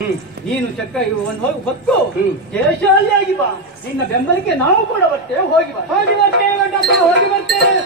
ನೀನು ಚಕ್ಕ ಇರುವನ್ನು ಹೋಗಿ ಹೊತ್ತು ದೇಶಾಲಿಯಾಗಿ ಬಾ. ನಿನ್ನ ಬೆಂಬಲಕ್ಕೆ ನಾವು ಕೂಡ ಬರ್ತೇವೆ. ಹೋಗಿ ಬಾ. ಹೋಗಿ ಬರ್ತೇವೆ ಗಂಡಪ್ಪ, ಹೋಗಿ ಬರ್ತೇವೆ.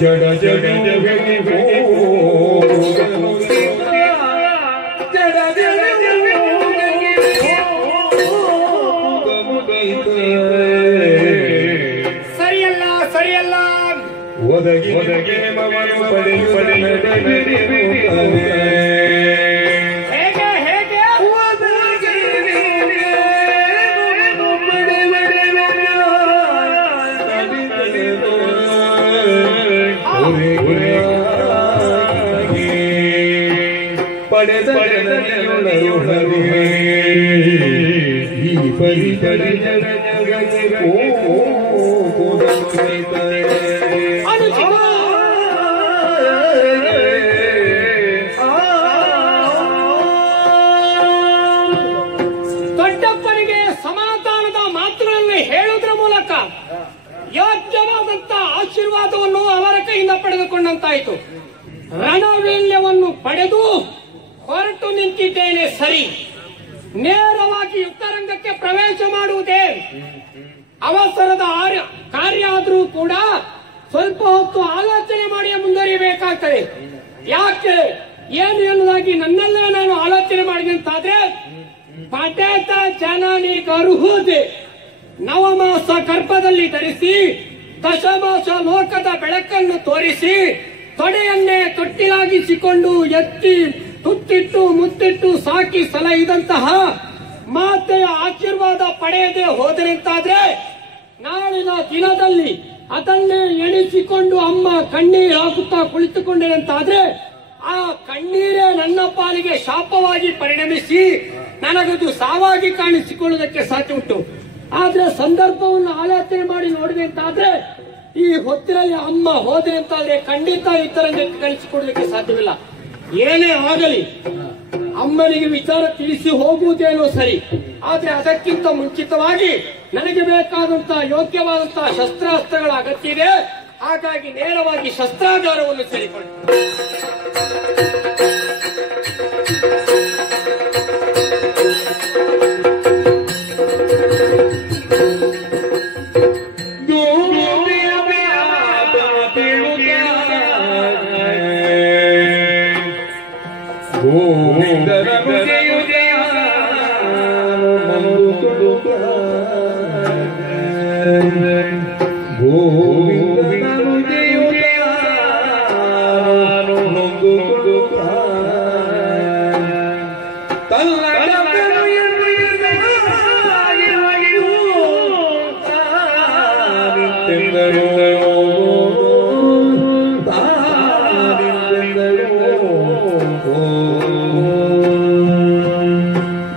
ಜಡ ಜಡ ಸರಿಯಲ್ಲ ಸರಿಯಲ್ಲ ಒದಗಿ ಒದಗಿ ಹೇಗೆ ಹೇಗೆ ಪಡೆದ ಈ ಪರಿ ದೊಡ್ಡಪ್ಪನಿಗೆ ಸಮಾಧಾನದ ಮಾತುಗಳನ್ನು ಹೇಳುವುದರ ಮೂಲಕ ಯೋಗ್ಯವಾದಂತ ಆಶೀರ್ವಾದವನ್ನು ಅವರ ಕೈಯಿಂದ ಪಡೆದುಕೊಂಡಂತಾಯಿತು. ರಣವೀಳ್ಯವನ್ನು ಪಡೆದು ಹೊರಟು ನಿಂತಿದ್ದೇನೆ. ಸರಿ, ನೇರವಾಗಿ ಯುದ್ಧರಂಗಕ್ಕೆ ಪ್ರವೇಶ ಮಾಡುವುದೇ ಅವಸರದ ಕಾರ್ಯ ಆದರೂ ಕೂಡ ಸ್ವಲ್ಪ ಹೊತ್ತು ಆಲೋಚನೆ ಮಾಡಿ ಮುಂದುವರಿಯಬೇಕಾಗ್ತದೆ. ಯಾಕೆ ಏನು ಎನ್ನುವುದಾಗಿ ನನ್ನೆಲ್ಲ ನಾನು ಆಲೋಚನೆ ಮಾಡಿದಂತಾದ್ರೆ ಪಟೇತ ಜನನಿಗರುಹುದೆ ನವಮಾಸ ಗರ್ಭದಲ್ಲಿ ಧರಿಸಿ ದಶಮಾಸ ಲೋಕದ ಬೆಳಕನ್ನು ತೋರಿಸಿ ತೊಡೆಯನ್ನೇ ತೊಟ್ಟಿಲಾಗಿಸಿಕೊಂಡು ಎತ್ತಿ ತುತ್ತಿಟ್ಟು ಮುತ್ತಿಟ್ಟು ಸಾಕಿ ಸಲಹಿದಂತಹ ಮಾತೆಯ ಆಶೀರ್ವಾದ ಪಡೆಯದೆ ಹೋದರೆಂತಾದ್ರೆ ನಾಳಿನ ದಿನದಲ್ಲಿ ಅದನ್ನೇ ಎಣಿಸಿಕೊಂಡು ಅಮ್ಮ ಕಣ್ಣೀರು ಹಾಕುತ್ತಾ ಕುಳಿತುಕೊಂಡಂತಾದ್ರೆ ಆ ಕಣ್ಣೀರೇ ನನ್ನ ಪಾಲಿಗೆ ಶಾಪವಾಗಿ ಪರಿಣಮಿಸಿ ನನಗದು ಸಾವಾಗಿ ಕಾಣಿಸಿಕೊಳ್ಳುವುದಕ್ಕೆ ಸಾಧ್ಯ ಉಂಟು. ಆದ್ರೆ ಸಂದರ್ಭವನ್ನು ಆಲೋಚನೆ ಮಾಡಿ ನೋಡಿದೆ ಅಂತಾದ್ರೆ ಈ ಹೊತ್ತಿನಲ್ಲಿ ಅಮ್ಮ ಹೋದೆ ಅಂತಾದ್ರೆ ಖಂಡಿತ ಇತರಂಗಕ್ಕೆ ಕಳಿಸಿಕೊಡಲಿಕ್ಕೆ ಸಾಧ್ಯವಿಲ್ಲ. ಏನೇ ಆಗಲಿ ಅಮ್ಮನಿಗೆ ವಿಚಾರ ತಿಳಿಸಿ ಹೋಗುವುದೇನೋ ಸರಿ, ಆದ್ರೆ ಅದಕ್ಕಿಂತ ಮುಂಚಿತವಾಗಿ ನನಗೆ ಬೇಕಾದಂತಹ ಯೋಗ್ಯವಾದಂತಹ ಶಸ್ತ್ರಾಸ್ತ್ರಗಳ ಅಗತ್ಯ ಇದೆ. ಹಾಗಾಗಿ ನೇರವಾಗಿ ಶಸ್ತ್ರಾಗಾರವನ್ನು ಸೇರಿಕೊಳ್ಳಿ.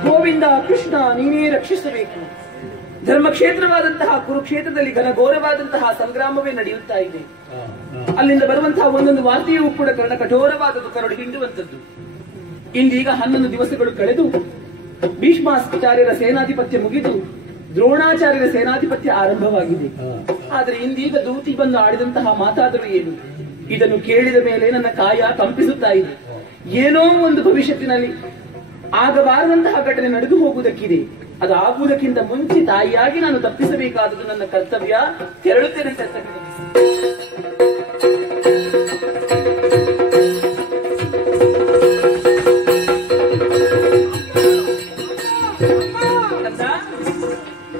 ಗೋವಿಂದ ಕೃಷ್ಣ, ನೀನೇ ರಕ್ಷಿಸಬೇಕು. ಧರ್ಮಕ್ಷೇತ್ರವಾದಂತಹ ಕುರುಕ್ಷೇತ್ರದಲ್ಲಿ ಘನಘೋರವಾದಂತಹ ಸಂಗ್ರಾಮವೇ ನಡೆಯುತ್ತಾ ಇದೆ. ಅಲ್ಲಿಂದ ಬರುವಂತಹ ಒಂದೊಂದು ವಾರ್ತೆಯೂ ಕೂಡ ಕರ್ಣ ಕಠೋರವಾದದ್ದು, ಕರಡು ಹಿಂಡುವಂತದ್ದು. ಇಂದೀಗ 11 ದಿವಸಗಳು ಕಳೆದು ಭೀಷ್ಮಾಚಾರ್ಯರ ಸೇನಾಧಿಪತ್ಯ ಮುಗಿದು ದ್ರೋಣಾಚಾರ್ಯರ ಸೇನಾಧಿಪತ್ಯ ಆರಂಭವಾಗಿದೆ. ಆದರೆ ಇಂದೀಗ ದೂತಿ ಬಂದು ಆಡಿದಂತಹ ಮಾತಾದರೂ ಏನು? ಇದನ್ನು ಕೇಳಿದ ಮೇಲೆ ನನ್ನ ಕಾಯ ಕಂಪಿಸುತ್ತಾ ಇದೆ. ಏನೋ ಒಂದು ಭವಿಷ್ಯತ್ತಿನಲ್ಲಿ ಆಗಬಾರದಂತಹ ಘಟನೆ ನಡೆದು ಹೋಗುವುದಕ್ಕಿದೆ. ಅದು ಆಗುವುದಕ್ಕಿಂತ ಮುಂಚೆ ತಾಯಿಯಾಗಿ ನಾನು ತಪ್ಪಿಸಬೇಕಾದದ್ದು ನನ್ನ ಕರ್ತವ್ಯ. ತೆರಳುತ್ತೇನೆ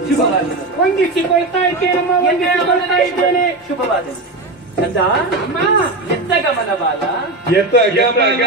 ಶುಭವಾಗಲಿ. ವಂದಿಸಿಕೊಳ್ತಾ ಇದ್ದೇನಮ್ಮ, ವಂದಿಸಿಕೊಳ್ತಾ ಇದ್ದೇನೆ. ಶುಭವಾಗಲಿ ಕಂದ. ಅಮ್ಮ, ಎತ್ತ ಗಮನ ಬಾಲ, ಎತ್ತ ಗಮನ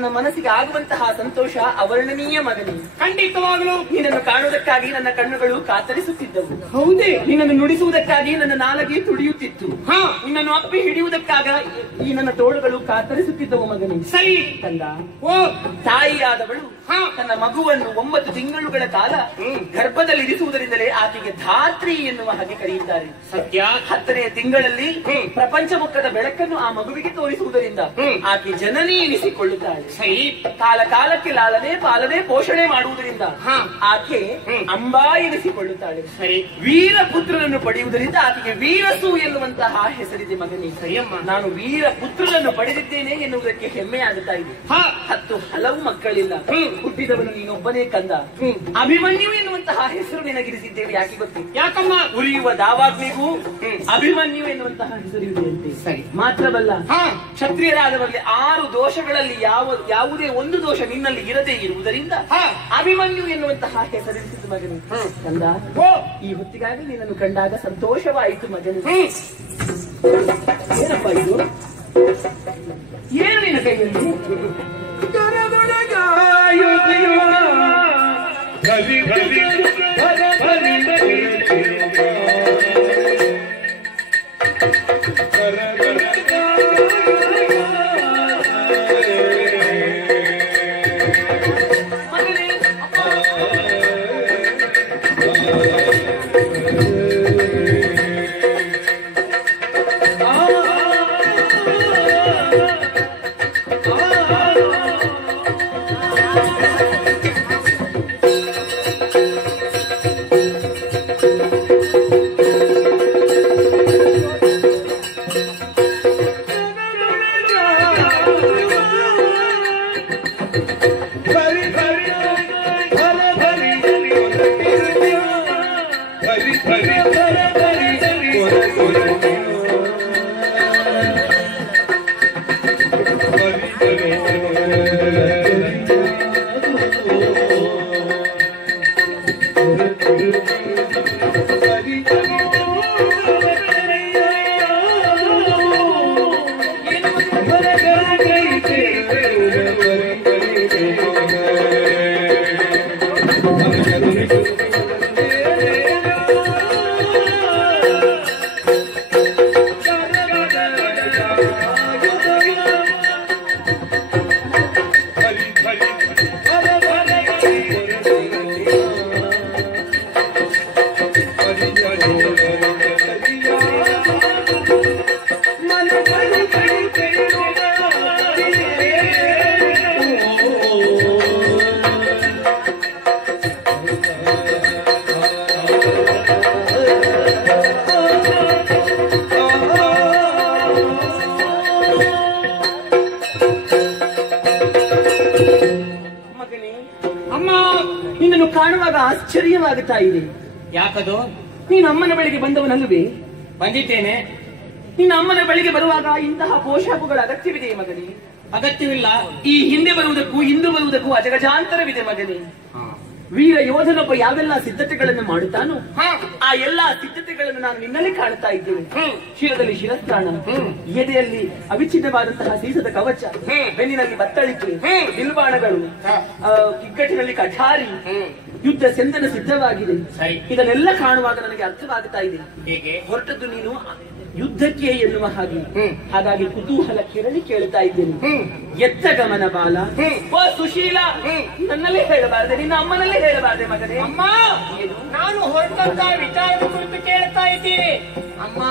ನನ್ನ ಮನಸ್ಸಿಗೆ ಆಗುವಂತಹ ಸಂತೋಷ ಅವರ್ಣನೀಯ ಮಗನೇ. ಖಂಡಿತವಾಗಲು ನಿನ್ನನ್ನು ಕಾಣುವುದಕ್ಕಾಗಿ ನನ್ನ ಕಣ್ಣುಗಳು ಕಾತರಿಸುತ್ತಿದ್ದವು. ಹೌದೇ? ನಿನ್ನನ್ನು ನುಡಿಸುವುದಕ್ಕಾಗಿ ನನ್ನ ನಾಲಗೆ ತುಡಿಯುತ್ತಿತ್ತು. ಹಾ, ನಿನ್ನನ್ನು ಅಪ್ಪಿ ಹಿಡಿಯುವುದಕ್ಕಾಗ ಈ ನನ್ನ ತೋಳುಗಳು ಕಾತರಿಸುತ್ತಿದ್ದವು ಮಗನೇ. ಸರಿ ಕಂದ, ಓ ತಾಯಿಯಾದವಳು ಹಾ, ತನ್ನ ಮಗುವನ್ನು 9 ತಿಂಗಳುಗಳ ಕಾಲ ಗರ್ಭದಲ್ಲಿ ಇರಿಸುವುದರಿಂದಲೇ ಆಕೆಗೆ ಧಾತ್ರಿ ಎನ್ನುವ ಹಾಗೆ ಕರೆಯುತ್ತಾರೆ. ಸತ್ಯ. 10ನೇ ತಿಂಗಳಲ್ಲಿ ಪ್ರಪಂಚ ಮುಖದ ಬೆಳಕನ್ನು ಆ ಮಗುವಿಗೆ ತೋರಿಸುವುದರಿಂದ ಆಕೆ ಜನನಿ ಎನಿಸಿಕೊಳ್ಳುತ್ತಾಳೆ. ಸರಿ. ಕಾಲ ಕಾಲಕ್ಕೆ ಲಾಲನೆ ಪಾಲನೆ ಪೋಷಣೆ ಮಾಡುವುದರಿಂದ ಹಾ, ಆಕೆ ಅಂಬಾ ಎನಿಸಿಕೊಳ್ಳುತ್ತಾಳೆ. ಸರಿ. ವೀರ ಪುತ್ರನನ್ನು ಪಡೆಯುವುದರಿಂದ ಆಕೆಗೆ ವೀರಸು ಎನ್ನುವಂತಹ ಹೆಸರಿದೆ ಮಗನೇ. ಸರಿಯಮ್ಮ. ನಾನು ವೀರ ಪುತ್ರನನ್ನು ಪಡೆದಿದ್ದೇನೆ ಎನ್ನುವುದಕ್ಕೆ ಹೆಮ್ಮೆ ಆಗುತ್ತಾ ಇದೆ. ಹಾ, 10 ಹಲವು ಮಕ್ಕಳಿಲ್ಲ, ಹುಟ್ಟಿದವನು ನೀನೊಬ್ಬನೇ ಕಂದ. ಅಭಿಮನ್ಯು ಎನ್ನುವಂತಹ ಹೆಸರು ನಿನಗಿರಿಸಿದ್ದೇವೆ. ಯಾಕೆ ಗೊತ್ತೇ? ಯಾಕಮ್ಮ? ಉರಿಯುವ ದಾವಾಗ್ನಿಗೂ ಅಭಿಮನ್ಯು ಎನ್ನುವಂತಹ ಹೆಸರು ಇದೆಯಂತೆ. ಸರಿ. ಮಾತ್ರವಲ್ಲ, ಹಾ, ಕ್ಷತ್ರಿಯರಾದವರಲ್ಲಿ 6 ದೋಷಗಳಲ್ಲಿ ಯಾವುದೇ ಒಂದು ದೋಷ ನಿನ್ನಲ್ಲಿ ಇರದೇ ಇರುವುದರಿಂದ ಹಾ, ಅಭಿಮನ್ಯು ಎನ್ನುವಂತಹ ಹೆಸರಿಸಿದ ಮಗನು. ಕಂದ, ಓ ಈ ಹೊತ್ತಿಗಾಗಿ ನಿನ್ನನ್ನು ಕಂಡಾಗ ಸಂತೋಷವಾಯಿತು ಮಗನು. ಏನಪ್ಪ ಇದು? ಏನು ನಿನ್ನ ಕೈಯಲ್ಲಿ? ನಿನ್ನನ್ನು ಕಾಣುವಾಗ ಆಶ್ಚರ್ಯವಾಗುತ್ತಾ ಇದೆ. ಯಾಕದು? ನೀನು ಅಮ್ಮನ ಬಳಿಗೆ ಬಂದವನಲ್ಲವೇ? ಬಂದಿದ್ದೇನೆ. ನಿನ್ನ ಅಮ್ಮನ ಬಳಿಗೆ ಬರುವಾಗ ಇಂತಹ ಪೋಷಾಕುಗಳ ಅಗತ್ಯವಿದೆ ಮಗನೇ? ಅಗತ್ಯವಿಲ್ಲ. ಈ ಹಿಂದೆ ಬರುವುದಕ್ಕೂ ಇಂದು ಬರುವುದಕ್ಕೂ ಅಜಗಜಾಂತರವಿದೆ ಮಗನೇ. ವೀರ ಯೋಧನೊಬ್ಬ ಯಾವೆಲ್ಲ ಸಿದ್ಧತೆಗಳನ್ನು ಮಾಡುತ್ತಾನೋ ಆ ಎಲ್ಲಾ ಸಿದ್ಧತೆಗಳನ್ನು ನಾನು ನಿನ್ನಲ್ಲಿ ಕಾಣುತ್ತಾ ಇದ್ದೇನೆ. ಶಿರದಲ್ಲಿ ಶಿರಸ್ತ್ರಾಣ, ಎದೆಯಲ್ಲಿ ಅವಿಚ್ಛಿನ್ನವಾದಂತಹ ಸೀಸದ ಕವಚ, ಬೆನ್ನಿನಲ್ಲಿ ಬತ್ತಳಿಕೆ, ನಿಲ್ಬಾಣಗಳು, ಕಿಗ್ಗಟ್ಟಿನಲ್ಲಿ ಕಠಾರಿ, ಯುದ್ಧ ಸೆಂದನ ಸಿದ್ಧವಾಗಿದೆ. ಇದನ್ನೆಲ್ಲ ಕಾಣುವಾಗ ನನಗೆ ಅರ್ಥವಾಗುತ್ತಾ ಇದೆ, ಹೊರಟದ್ದು ನೀನು ಯುದ್ಧಕ್ಕೆ ಎನ್ನುವ ಹಾಗೆ. ಹಾಗಾಗಿ ಕುತೂಹಲ ಕೆರಳಿ ಕೇಳ್ತಾ ಇದ್ದೇನೆ. ಎತ್ತ ಗಮನ ಬಾಲ, ಓ ಸುಶೀಲ, ನನ್ನಲ್ಲೇ ಹೇಳಬಾರದೆ, ನಿನ್ನ ಅಮ್ಮನಲ್ಲೇ ಹೇಳಬಾರದೆ ಮಗನೇ? ಅಮ್ಮ, ನಾನು ಹೊರಟಂತ ವಿಚಾರದ ಕುರಿತು ಕೇಳ್ತಾ ಇದ್ದೀನಿ ಅಮ್ಮ.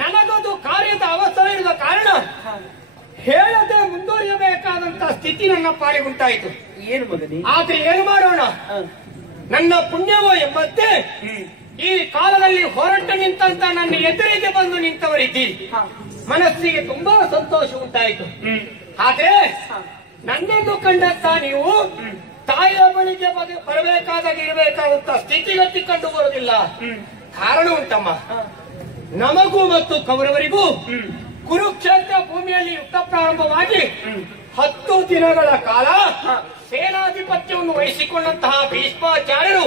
ನನಗದು ಕಾರ್ಯದ ಅವಸರ ಇರುವ ಕಾರಣ ಹೇಳದೆ ಮುಂದುವರಿಯಬೇಕಾದಂತ ಸ್ಥಿತಿ ನನ್ನ ಪಾಲಿಗುಂಟಾಯಿತು. ಏನು ಮಗನೇ? ಆದ್ರೆ ಏನು ಮಾಡೋಣ, ನನ್ನ ಪುಣ್ಯವೋ ಎಂಬಂತೆ ಈ ಕಾಲದಲ್ಲಿ ಹೊರಟು ನಿಂತಂತ ನನ್ನ ಎದುರಿಗೆ ಬಂದು ನಿಂತವರಿದ್ದೀರಿ. ಮನಸ್ಸಿಗೆ ತುಂಬಾ ಸಂತೋಷ ಉಂಟಾಯಿತು. ಆದ್ರೆ ನನ್ನನ್ನು ಕಂಡಂತ ನೀವು ತಾಯಿಯ ಬಳಿಗೆ ಬರಬೇಕಾದಾಗ ಇರಬೇಕಾದಂತ ಸ್ಥಿತಿಗತಿ ಕಂಡು ಬರುವುದಿಲ್ಲ. ಕಾರಣ ಉಂಟಮ್ಮ, ನಮಗೂ ಮತ್ತು ಕೌರವರಿಗೂ ಕುರುಕ್ಷೇತ್ರ ಭೂಮಿಯಲ್ಲಿ ಯುದ್ಧ ಪ್ರಾರಂಭವಾಗಿ 10 ದಿನಗಳ ಕಾಲ ಸೇನಾಧಿಪತ್ಯವನ್ನು ವಹಿಸಿಕೊಂಡಂತಹ ಭೀಷ್ಮಾಚಾರ್ಯರು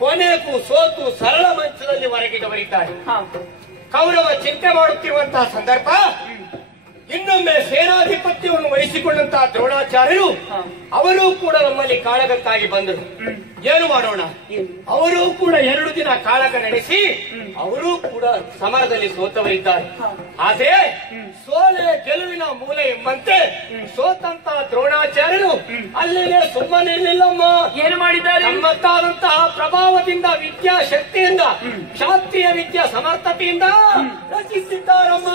ಕೊನೆಗೂ ಸೋತು ಸರಳ ಮಂಚದಲ್ಲಿ ಹೊರಗಿದವರಿದ್ದಾರೆ. ಕೌರವ ಚಿಂತೆ ಮಾಡುತ್ತಿರುವಂತಹ ಸಂದರ್ಭ ಇನ್ನೊಮ್ಮೆ ಸೇನಾಧಿಪತ್ಯವನ್ನು ವಹಿಸಿಕೊಂಡಂತಹ ದ್ರೋಣಾಚಾರ್ಯರು ಅವರೂ ಕೂಡ ನಮ್ಮಲ್ಲಿ ಕಾಳಗಕ್ಕಾಗಿ ಬಂದರು. ಏನು ಮಾಡೋಣ, ಅವರೂ ಕೂಡ 2 ದಿನ ಕಾಳಗ ನಡೆಸಿ ಅವರೂ ಕೂಡ ಸಮರದಲ್ಲಿ ಸೋತವರಿದ್ದಾರೆ. ಆದ್ರೆ ಸೋಲೆ ಗೆಲುವಿನ ಮೂಲ ಎಂಬಂತೆ ಸೋತಂತಹ ದ್ರೋಣಾಚಾರ್ಯರು ಅಲ್ಲಿಗೆ ಸುಮ್ಮನಿರಲಿಲ್ಲಮ್ಮ. ಏನು ಮಾಡಿದ್ದಾರೆ? ನಮ್ಮತ್ತಾದಂತಹ ಪ್ರಭಾವದಿಂದ, ವಿದ್ಯಾಶಕ್ತಿಯಿಂದ, ಶಾಸ್ತ್ರೀಯ ವಿದ್ಯಾ ಸಮರ್ಥತೆಯಿಂದ ರಚಿಸಿದ್ದಾರಮ್ಮ.